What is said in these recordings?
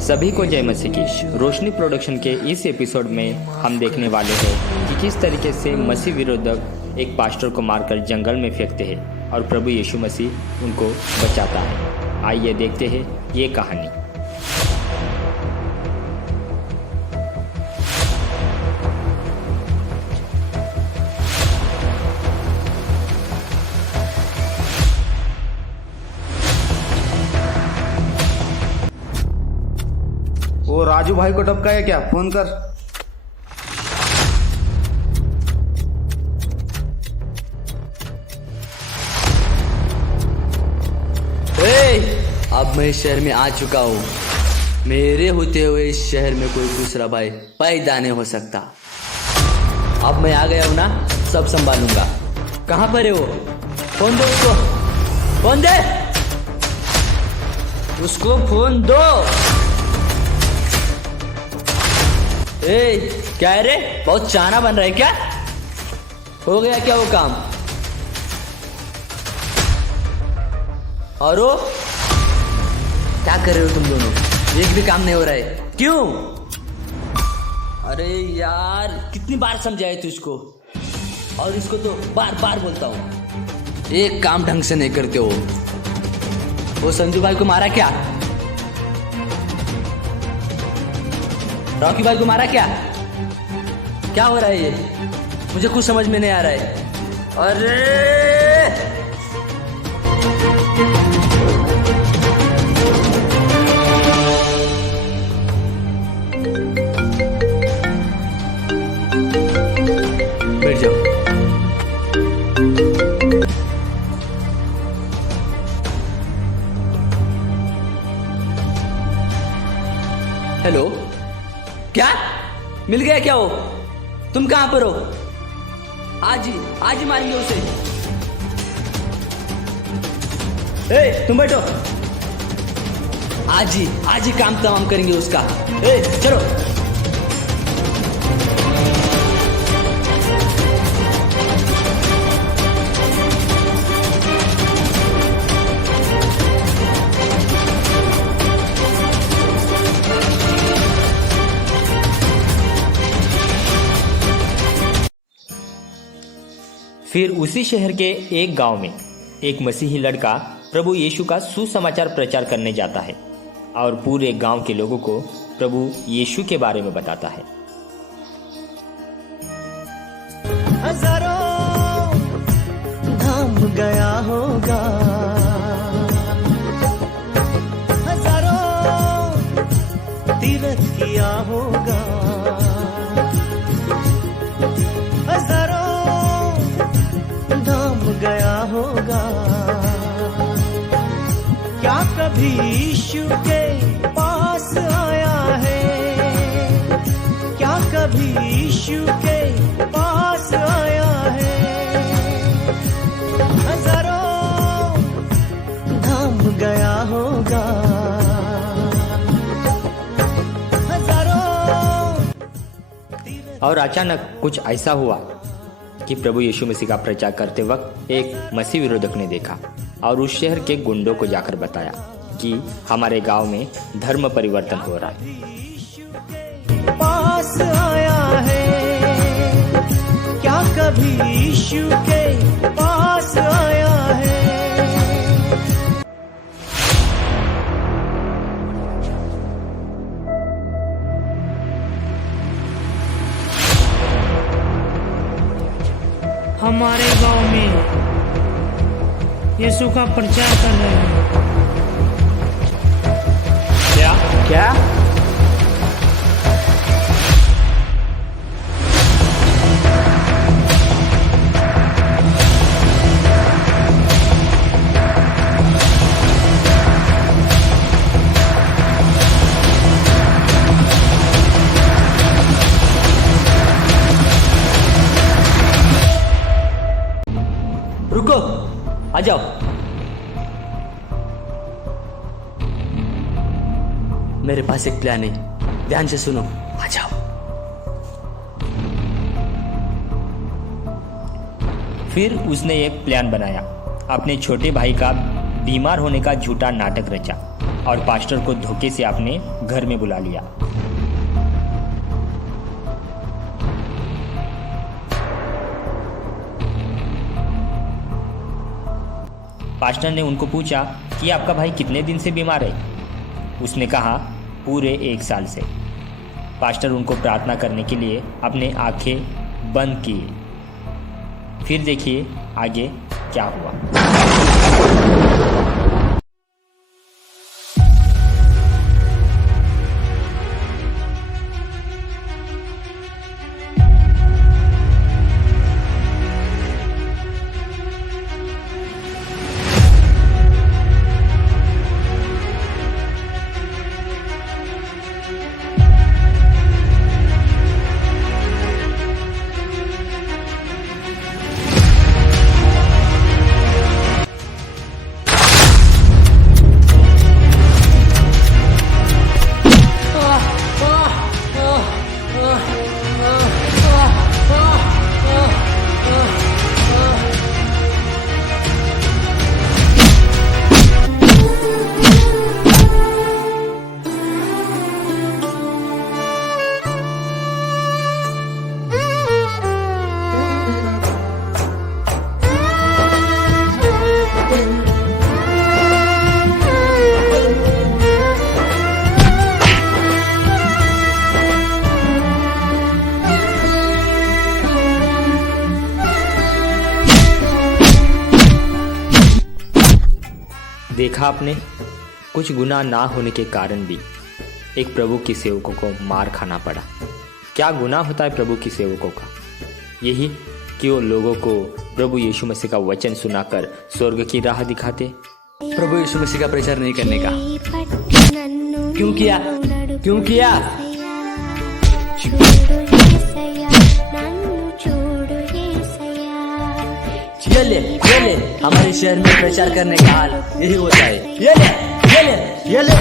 सभी को जय मसीह की। रोशनी प्रोडक्शन के इस एपिसोड में हम देखने वाले हैं कि किस तरीके से मसीह विरोधक एक पास्टर को मारकर जंगल में फेंकते हैं और प्रभु यीशु मसीह उनको बचाता है। आइए देखते हैं ये कहानी। वो राजू भाई को टपका है क्या? फोन कर। अब मैं इस शहर में आ चुका हूँ। मेरे होते हुए इस शहर में कोई दूसरा भाई पैदा नहीं हो सकता। अब मैं आ गया हूँ ना, सब संभालूंगा। कहाँ पर है वो? फोन दो उसको, फोन दे उसको, फोन दो। क्या है रे, बहुत चाना बन रहा है क्या? हो गया क्या वो काम? और वो क्या कर रहे हो तुम दोनों? एक भी काम नहीं हो रहा है, क्यों? अरे यार, कितनी बार समझाए तू इसको, और इसको तो बार बार बोलता हूँ, एक काम ढंग से नहीं करते हो। वो संजू भाई को मारा क्या? रॉकी भाई को मारा क्या? क्या हो रहा है ये? मुझे कुछ समझ में नहीं आ रहा है। अरे बैठ जाओ। हेलो, क्या मिल गया क्या वो? तुम कहां पर हो? आज ही मारेंगे उसे। तुम बैठो। आज ही काम तमाम करेंगे उसका। चलो। फिर उसी शहर के एक गांव में एक मसीही लड़का प्रभु यीशु का सुसमाचार प्रचार करने जाता है और पूरे गांव के लोगों को प्रभु यीशु के बारे में बताता है। हजारों धाम गया होगा, हजारों तीर्थ किया होगा, गया होगा। क्या कभी यीशु के पास आया है? क्या कभी यीशु के पास आया है? हजारों धाम गया होगा, हजारों। और अचानक कुछ ऐसा हुआ कि प्रभु यीशु मसीह का प्रचार करते वक्त एक मसीह विरोधक ने देखा और उस शहर के गुंडों को जाकर बताया कि हमारे गांव में धर्म परिवर्तन हो रहा है। पास आया है, क्या कभी यीशु के पास आया है? हमारे गांव में यीशु का प्रचार कर रहे हैं। क्या? रुको, आ जाओ। मेरे पास एक प्लान है, ध्यान से सुनो। आ जाओ। फिर उसने एक प्लान बनाया। अपने छोटे भाई का बीमार होने का झूठा नाटक रचा और पास्टर को धोखे से अपने घर में बुला लिया। पास्टर ने उनको पूछा कि आपका भाई कितने दिन से बीमार है। उसने कहा पूरे 1 साल से। पास्टर उनको प्रार्थना करने के लिए अपने आंखें बंद किए। फिर देखिए आगे क्या हुआ। देखा आपने, कुछ गुनाह ना होने के कारण भी एक प्रभु की सेवकों को मार खाना पड़ा। क्या गुनाह होता है प्रभु की सेवकों का? यही कि वो लोगों को प्रभु यीशु मसीह का वचन सुनाकर स्वर्ग की राह दिखाते। प्रभु यीशु मसीह का प्रचार नहीं करने का क्यों किया? क्यों किया? ये ले हमारे शहर में प्रचार करने का हाल यही होता है। ये ले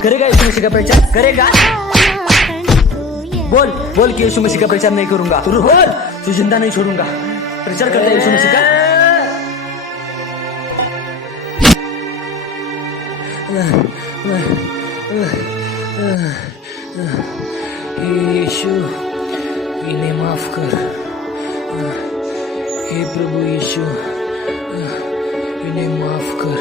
करेगा यीशु मसीह का प्रचार करेगा। बोल कि यीशु मसीह का प्रचार नहीं करूंगा। तू बोल, तू जिंदा नहीं छोड़ूंगा। प्रचार करता है यीशु मसीह का। यीशु इन्हें माफ कर। हे प्रभु यीशु इन्हें माफ कर।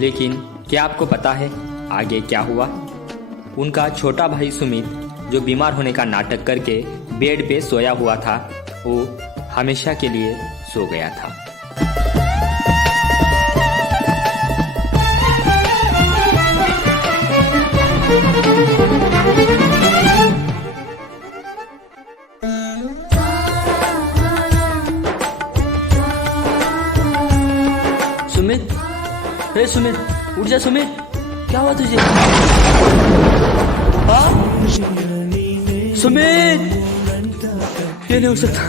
लेकिन क्या आपको पता है आगे क्या हुआ? उनका छोटा भाई सुमित, जो बीमार होने का नाटक करके बेड पे सोया हुआ था, वो हमेशा के लिए सो गया था। सुमित, हे सुमित, उठ जा सुमित। क्या हुआ तुझे? हाँ? सुमित, ये नहीं हो सकता,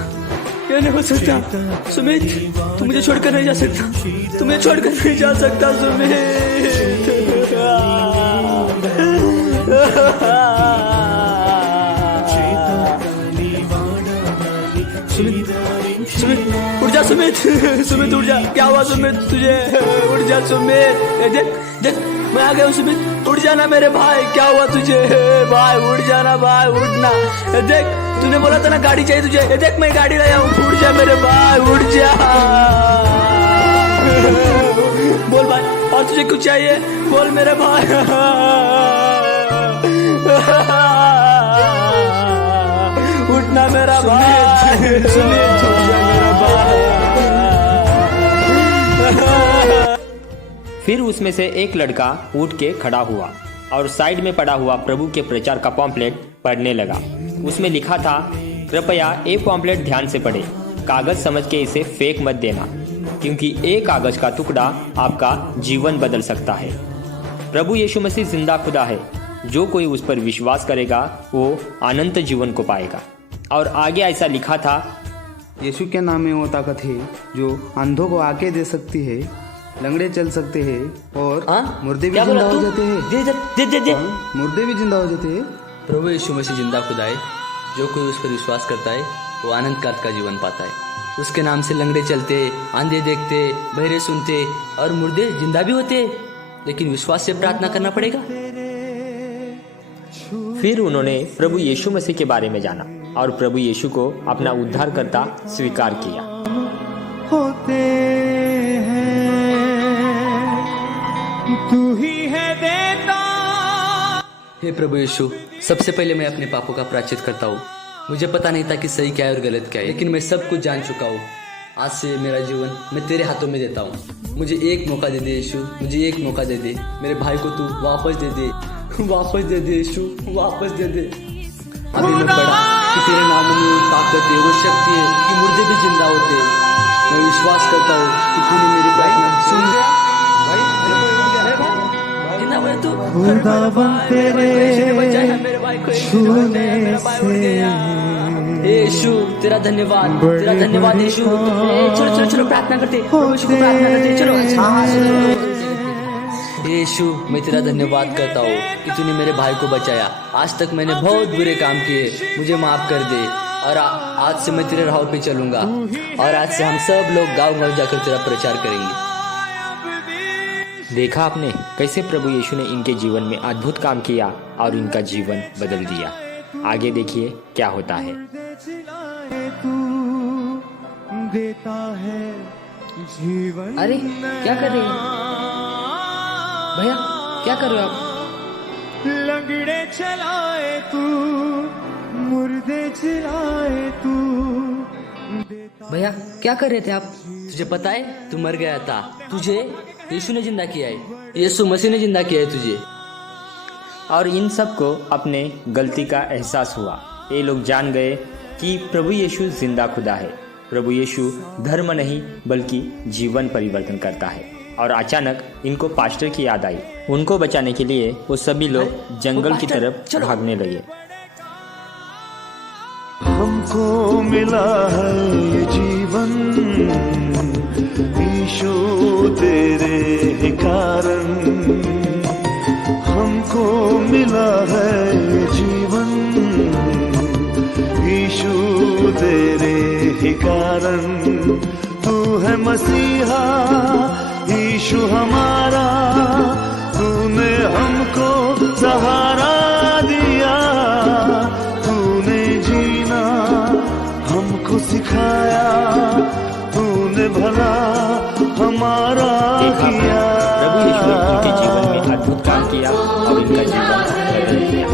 ये नहीं हो सकता। सुमित, तू मुझे छोड़कर नहीं जा सकता, तू मुझे छोड़कर नहीं जा सकता सुमित। सुमित, उठ जा सुमित, सुमित उठ जा। क्या हुआ सुमित तुझे? उठ जा सुमित। देख मैं आ गया हूँ सुमित, उठ जाना मेरे भाई। क्या हुआ तुझे भाई? उठ जाना भाई, उठना। देख तूने बोला था ना गाड़ी चाहिए तुझे, देख मैं गाड़ी लाया हूँ। उठ जा मेरे भाई, उठ जा। बोल भाई, और तुझे कुछ चाहिए? बोल मेरे भाई। उठना मेरा भाई, सुमित उठ जा मेरा भाई। फिर उसमें से एक लड़का उठ के खड़ा हुआ और साइड में पड़ा हुआ प्रभु के प्रचार का पॉम्पलेट पढ़ने लगा। उसमें लिखा था, कृपया ये पॉम्पलेट ध्यान से पढ़े, कागज समझ के इसे फेंक मत देना। क्योंकि एक कागज का टुकड़ा आपका जीवन बदल सकता है। प्रभु यीशु मसीह जिंदा खुदा है। जो कोई उस पर विश्वास करेगा वो अनंत जीवन को पाएगा। और आगे ऐसा लिखा था, यीशु के नाम में वो ताकत है जो अंधों को आंखें दे सकती है, लंगड़े चल सकते हैं और हाँ? मुर्दे भी क्या जिंदा बोला हो तू? जाते हैं। दे। हाँ, मुर्दे भी जिंदा हो जाते हैं। प्रभु यीशु मसीह जिंदा खुदा है। जो कोई उस पर विश्वास करता है वो अनंत काल का जीवन पाता है। उसके नाम से लंगड़े चलते, आंधे देखते, बहरे सुनते और मुर्दे जिंदा भी होते। लेकिन विश्वास से प्रार्थना करना पड़ेगा। फिर उन्होंने प्रभु यीशु मसीह के बारे में जाना और प्रभु यीशु को अपना उद्धारकर्ता स्वीकार किया। होते हैं, तू ही है देता। हे प्रभु यीशु, सबसे पहले मैं अपने पापों का प्रायश्चित करता हूँ। मुझे पता नहीं था कि सही क्या है और गलत क्या है, लेकिन मैं सब कुछ जान चुका हूँ। आज से मेरा जीवन मैं तेरे हाथों में देता हूँ। मुझे एक मौका दे दे यीशु, मुझे एक मौका दे दे। मेरे भाई को तू वापस दे दे, वापस दे दे यीशु, वापस दे दे। अभी मैं पढ़ा कि तेरे नाम में वो ताकत है, वो शक्ति है कि मुर्दे भी जिंदा होते। मैं विश्वास करता हूँ कि तूने मेरी प्रार्थना सुन लिया। जिंदा हुआ तू। मेरे भाई को यीशु, तेरा धन्यवाद, तेरा धन्यवाद यीशु। चलो प्रार्थना करते, यीशु को प्रार्थना करते। चलो यीशु, मैं तेरा धन्यवाद करता हूँ कि तूने मेरे भाई को बचाया। आज तक मैंने बहुत बुरे काम किए, मुझे माफ कर दे। और आज से मैं तेरे राह पे चलूंगा और आज से हम सब लोग गाँव-गाँव जाकर तेरा प्रचार करेंगे। देखा आपने कैसे प्रभु यीशु ने इनके जीवन में अद्भुत काम किया और इनका जीवन बदल दिया। आगे देखिए क्या होता है। तू देता है जीवन। अरे क्या कर रहे हैं भैया, क्या कर रहे हो आप? लंगड़े चलाए तू, मुर्दे चलाए तू। भैया क्या कर रहे थे आप? तुझे पता है तू मर गया था, तुझे यीशु ने जिंदा किया है, यीशु मसीह ने जिंदा किया है तुझे। और इन सब को अपने गलती का एहसास हुआ। ये लोग जान गए कि प्रभु यीशु जिंदा खुदा है। प्रभु यीशु धर्म नहीं बल्कि जीवन परिवर्तन करता है। और अचानक इनको पास्टर की याद आई। उनको बचाने के लिए वो सभी लोग जंगल की तरफ भागने लगे। हमको मिला है ये जीवन यीशु तेरे ही कारण। हमको मिला है ये जीवन यीशु तेरे ही कारण। तू है मसीहा यीशु हमारा, तूने हमको सहारा दिया। तूने जीना हमको सिखाया, तूने भला हमारा किया। प्रभु यीशु ने इनके जीवन में अद्भुत काम किया और इनका जीवन बदल दिया।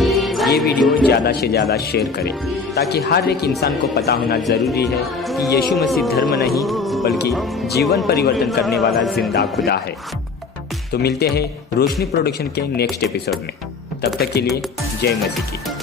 ये वीडियो ज़्यादा से ज़्यादा शेयर करें ताकि हर एक इंसान को पता होना ज़रूरी है कि यीशु मसीह धर्म नहीं बल्कि जीवन परिवर्तन करने वाला जिंदा खुदा है। तो मिलते हैं रोशनी प्रोडक्शन के नेक्स्ट एपिसोड में। तब तक के लिए जय मसीह की।